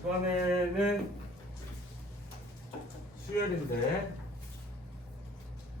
이번에는 수열인데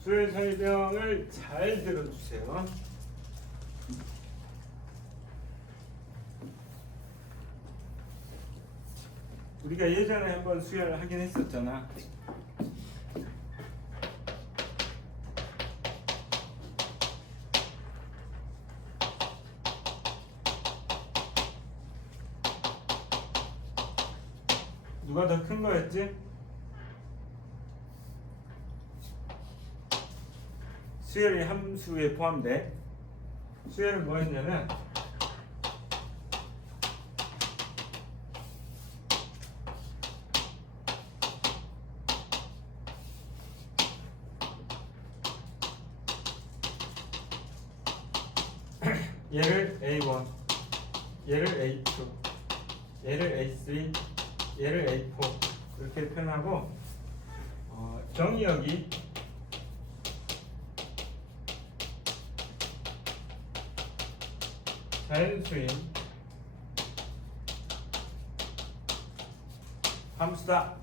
수열 설명을 잘 들어주세요. 우리가 예전에 한번 수열을 하긴 했었잖아. 누가 더 큰 거였지? 수열이 함수에 포함돼. 수열은 뭐였냐면 얘를 A1, 얘를 A2, 얘를 A3, 얘를 A4 이렇게 표현하고 정의역이 자연수인 함수다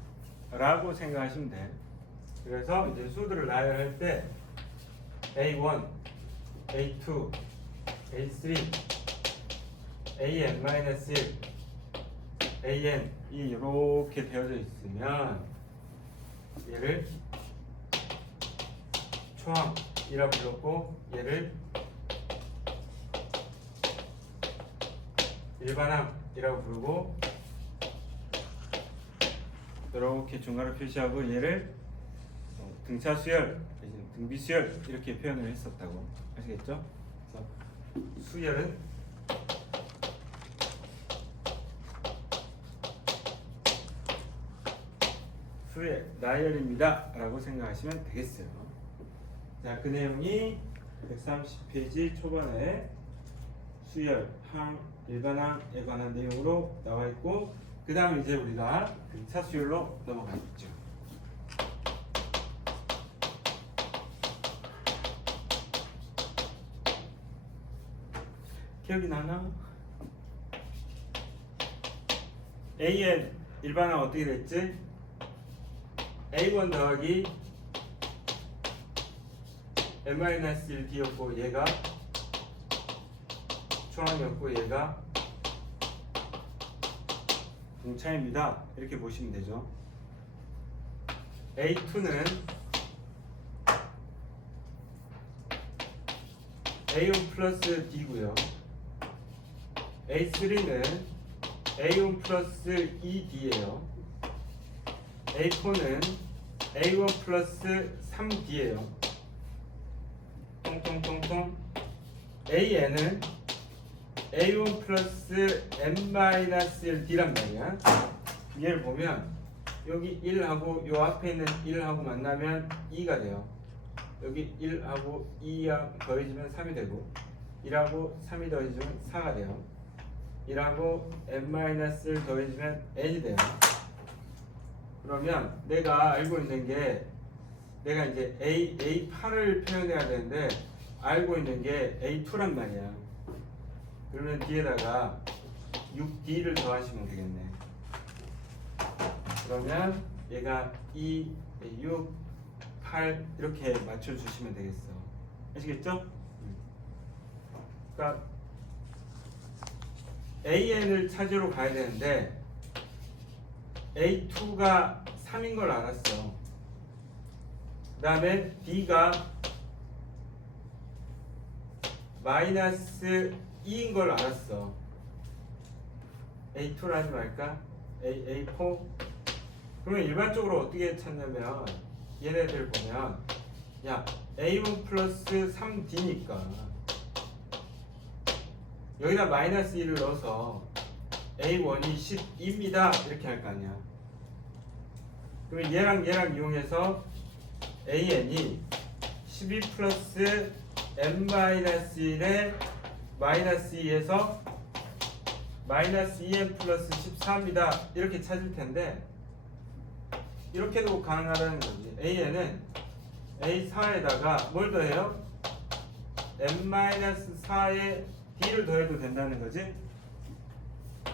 라고 생각하시면 돼. 그래서 이제 수들을 나열할 때 A1, A2, A3, AN-1, AN이 이렇게 되어져 있으면 얘를 초함이라고 불렀고 얘를 일반함이라고 부르고 이렇게 중괄호 표시하고 얘를 등차수열, 등비수열 이렇게 표현을 했었다고 아시겠죠? 그래서 수열은 수의 나열입니다 라고 생각하시면 되겠어요. 자, 그 내용이 130페이지 초반에 수열, 항, 일반항에 관한 내용으로 나와 있고 그 다음 이제 우리가 등차수열로 넘어가겠죠. 기억이 나나? AN 일반항 어떻게 됐지? A1 더하기 n-1d였고 얘가 초항이었고 얘가 동차입니다. 이렇게 보시면 되죠. A2는 A1 플러스 D고요. A3는 A1 플러스 2D예요. A4는 A1 플러스 3D예요. 통통통통. AN은 A1 플러스 N-1D란 말이야. 얘를 보면 여기 1하고 요 앞에 있는 1하고 만나면 2가 돼요. 여기 1하고 2하고 더해지면 3이 되고 1하고 3이 더해지면 4가 돼요. 1하고 N-를 더해지면 N이 돼요. 그러면 내가 알고 있는 게 내가 이제 A8을 표현해야 되는데 알고 있는 게 A2란 말이야. 그러면 뒤에다가 6D를 더하시면 되겠네. 그러면 얘가 2, 6, 8 이렇게 맞춰주시면 되겠어. 아시겠죠? 그러니까 AN을 찾으러 가야 되는데 A2가 3인 걸 알았어. 그 다음에 D가 마이너스 2인 걸 알았어. A2를 하지 말까? A4? 그러면 일반적으로 어떻게 찾냐면 얘네들 보면 야 A1 플러스 3D니까 여기다 마이너스 1을 넣어서 A1이 12입니다 이렇게 할 거 아니야. 그러면 얘랑 이용해서 AN이 12 플러스 n-1의 마이너스 2에서 마이너스 2n 플러스 14입니다 이렇게 찾을 텐데 이렇게도 가능하다는 거지. AN은 A4에다가 뭘 더해요? n-4에 D를 더해도 된다는 거지.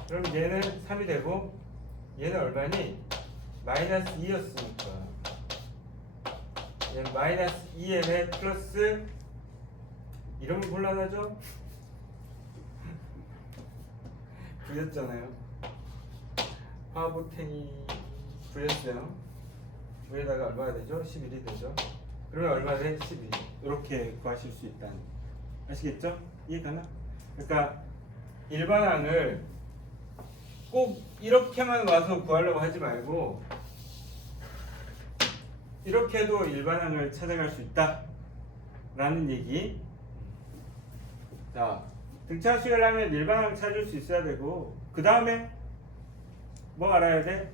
그럼 얘는 3이 되고 얘는 얼마니? 마이너스 2였으니까 얘는 마이너스 2n에 플러스 이러면 곤란하죠? 부였잖아요. 화보탱이 부였어요. 부에다가 얼마가 되죠? 11이 되죠. 그러면 얼마 돼? 12. 이렇게 구하실 수 있다는. 아시겠죠? 이해가나? 그러니까 일반항을 꼭 이렇게만 와서 구하려고 하지 말고 이렇게 해도 일반항을 찾아갈 수 있다 라는 얘기. 자, 등차 수열하면 일반항 찾을 수 있어야 되고 그 다음에 뭐 알아야 돼?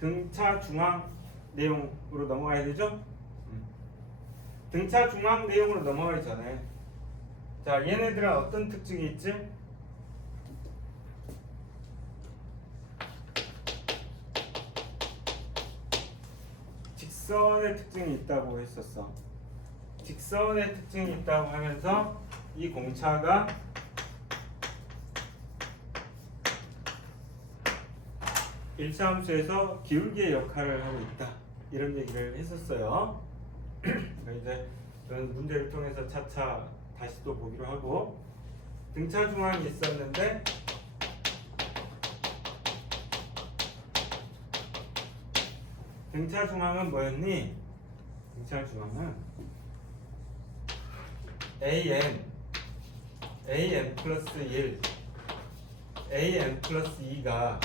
등차 중앙 내용으로 넘어가야 되죠? 등차 중앙 내용으로 넘어가기 전에 자, 얘네들은 어떤 특징이 있지? 직선의 특징이 있다고 했었어. 직선의 특징이 있다고 하면서 이 공차가 일차함수에서 기울기의 역할을 하고 있다. 이런 얘기를 했었어요. 이제 이런 문제를 통해서 차차 다시 또 보기로 하고 등차 중앙이 있었는데 등차 중앙은 뭐였니? 등차 중앙은 an 플러스 1 an 플러스 2가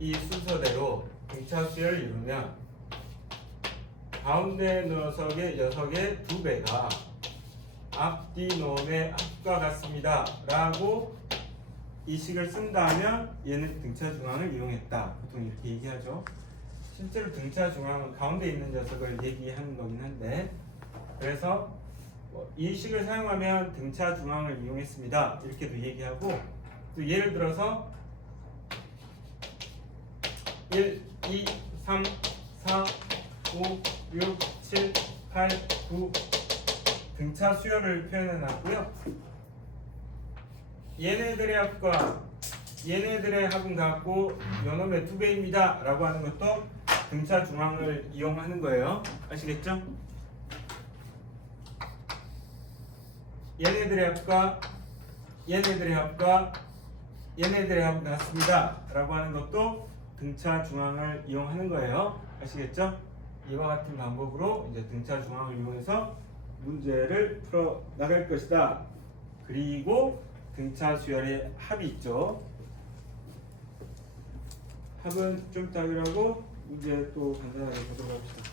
이 순서대로 등차 수열을 이루면 가운데 녀석의 2배가 앞뒤 놈의 합과 같습니다 라고 이 식을 쓴다면 얘는 등차 중앙을 이용했다. 보통 이렇게 얘기하죠. 실제로 등차 중앙은 가운데 있는 녀석을 얘기하는 거긴 한데 그래서 이 식을 사용하면 등차 중앙을 이용했습니다 이렇게도 얘기하고 또 예를 들어서 1, 2, 3, 4, 5, 6, 7, 8, 9 등차 수열을 표현해 놨고요. 얘네들의 합과 얘네들의 합은 같고 요놈의 2배입니다 라고 하는 것도 등차 중앙을 이용하는 거예요. 아시겠죠? 얘네들의 합과 얘네들의 합과 얘네들의 합은 같습니다 라고 하는 것도 등차 중앙을 이용하는 거예요. 아시겠죠? 이와 같은 방법으로 이제 등차 중앙을 이용해서 문제를 풀어 나갈 것이다. 그리고 등차 수열의 합이 있죠. 합은 좀 이따 하고 문제 또 간단하게 보도록 합시다.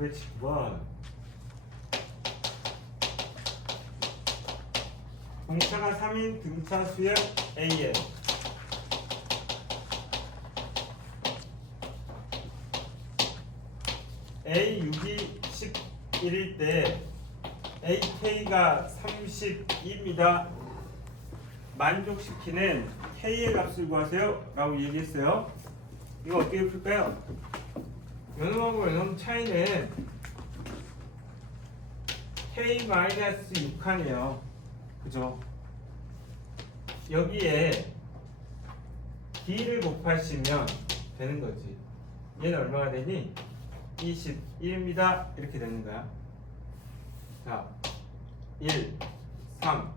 그렇지, 9번. 공차가 3인 등차 수열 AN. A6이 11일 때 AK가 32입니다. 만족시키는 K의 값을 구하세요 라고 얘기했어요. 이거 어떻게 풀까요? 요놈하고 요놈 차이는 K-6칸이에요. 그죠? 여기에 D를 곱하시면 되는 거지. 얘는 얼마가 되니? 21입니다. 이렇게 되는 거야. 자, 1, 3,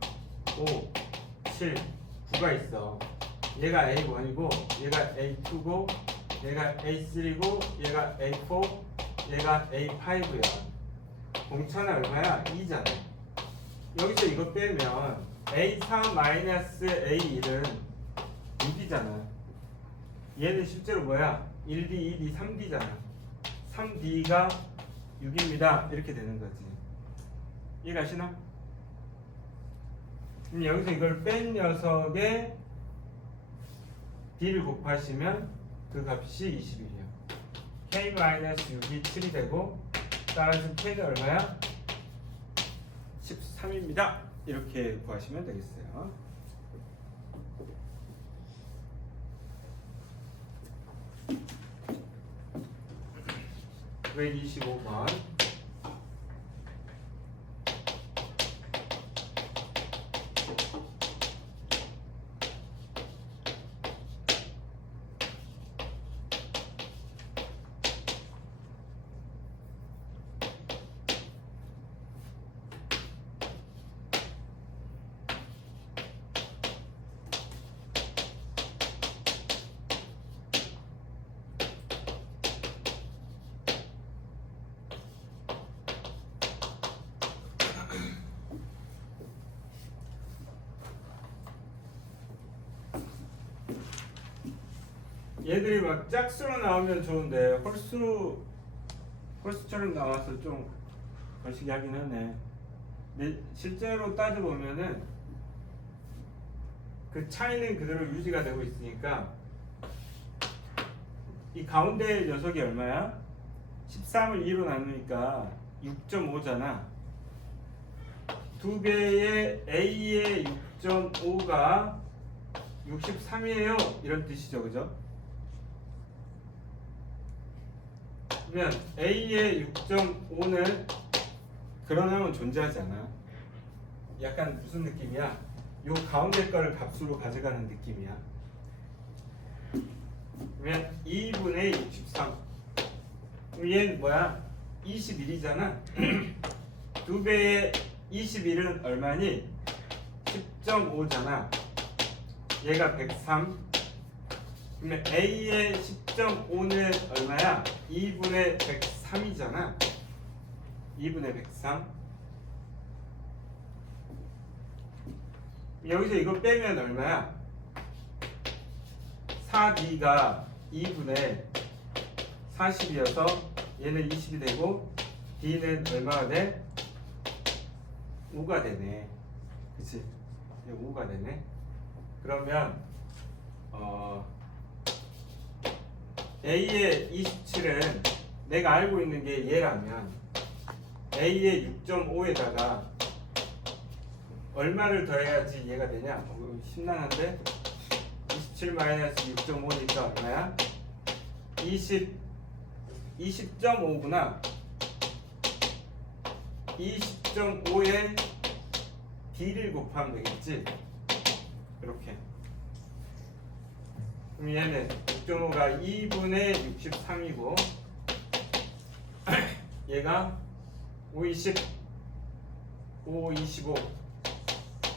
5, 7, 9가 있어. 얘가 A1이고, 얘가 A2고, 얘가 A3고, 얘가 A4, 얘가 A5야. 공차는 얼마야? 2잖아. 여기서 이거 빼면 A4-A1은 6이잖아. 얘는 실제로 뭐야? 1D, 2D, 3D잖아. 3D가 6입니다. 이렇게 되는 거지. 이해가시나? 그럼 여기서 이걸 뺀 녀석에 D를 곱하시면 그 값이 21이야. K-6이 7이 되고 따라서 K는 얼마야? 13입니다. 이렇게 구하시면 되겠어요. 125번. 얘들이 막 짝수로 나오면 좋은데 홀수처럼 나와서 좀 거시기 하긴 하네. 근데 실제로 따져보면은 그 차이는 그대로 유지가 되고 있으니까 이 가운데 녀석이 얼마야? 13을 2로 나누니까 6.5잖아. 두 배의 A의 6.5가 63이에요. 이런 뜻이죠. 그죠? 그러면 A의 6.5는 그런 항은 존재하지 않아. 약간 무슨 느낌이야? 요 가운데 거를 값으로 가져가는 느낌이야. 그러면 2분의 63. 그럼 얘는 뭐야? 21이잖아. 두 배의 21은 얼마니? 10.5잖아. 얘가 103. 그러면 A의 10.5는 얼마야? 2분의 103이잖아. 2분의 103. 여기서 이거 빼면 얼마야? 4D가 2분의 40이어서 얘는 20이 되고 D는 얼마가 돼? 5가 되네. 그치? 5가 되네. 그러면 A의 27은 내가 알고 있는 게 얘라면 A의 6.5에다가 얼마를 더해야지 얘가 되냐? 심란한데? 27 마이너스 6.5니까 얼마야? 20.5구나. 20.5에 D를 곱하면 되겠지? 이렇게. 그럼 얘는 6.5가 2분의 63이고 얘가 5, 20, 5, 25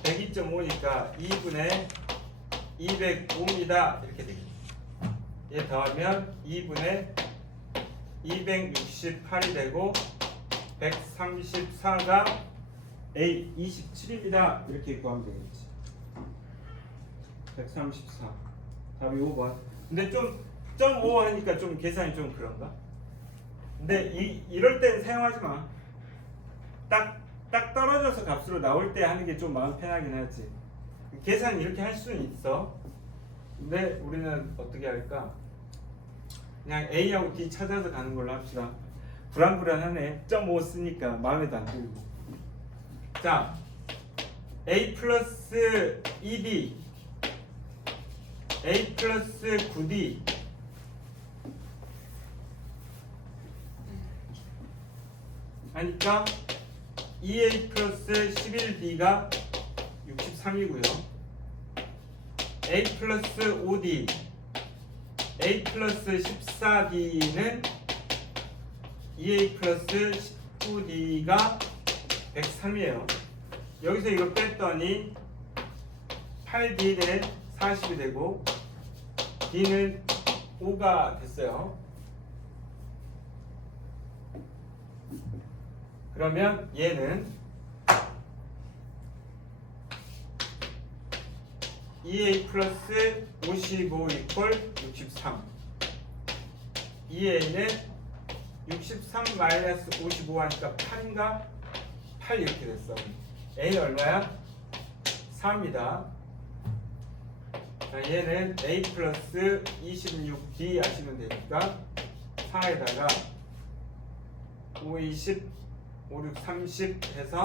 102.5니까 2분의 205입니다. 이렇게 되겠죠. 얘 더하면 2분의 268이 되고 134가 A 27입니다. 이렇게 구하면 되겠지. 134. 답이 5번. 근데 좀 0.5 하니까 좀 계산이 좀 그런가? 근데 이럴 땐 사용하지 마. 딱 떨어져서 값으로 나올 때 하는 게 좀 마음 편하긴 하지. 계산 이렇게 할 수는 있어. 근데 우리는 어떻게 할까? 그냥 A하고 D 찾아서 가는 걸로 합시다. 불안불안하네. 0.5 쓰니까 마음에도 안 들고. 자, A 플러스 2D A 플러스 9D 하니까 2A 플러스 11D가 63이고요. A 플러스 5D A 플러스 14D는 2A 플러스 19D가 103이에요. 여기서 이거 뺐더니 8D는 40이 되고 D는 5가 됐어요. 그러면 얘는 2A 플러스 55 이퀄 63 2A는 63 마이너스 55 하니까 8인가? 8 이렇게 됐어. A 얼마야? 4입니다. 자, 얘는 A 플러스 26D 하시면 되니까 4에다가 5, 20, 5, 6, 30 해서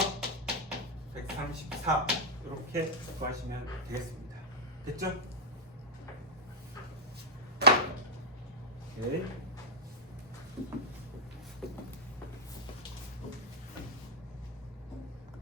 134 이렇게 구하시면 되겠습니다. 됐죠? 오케이.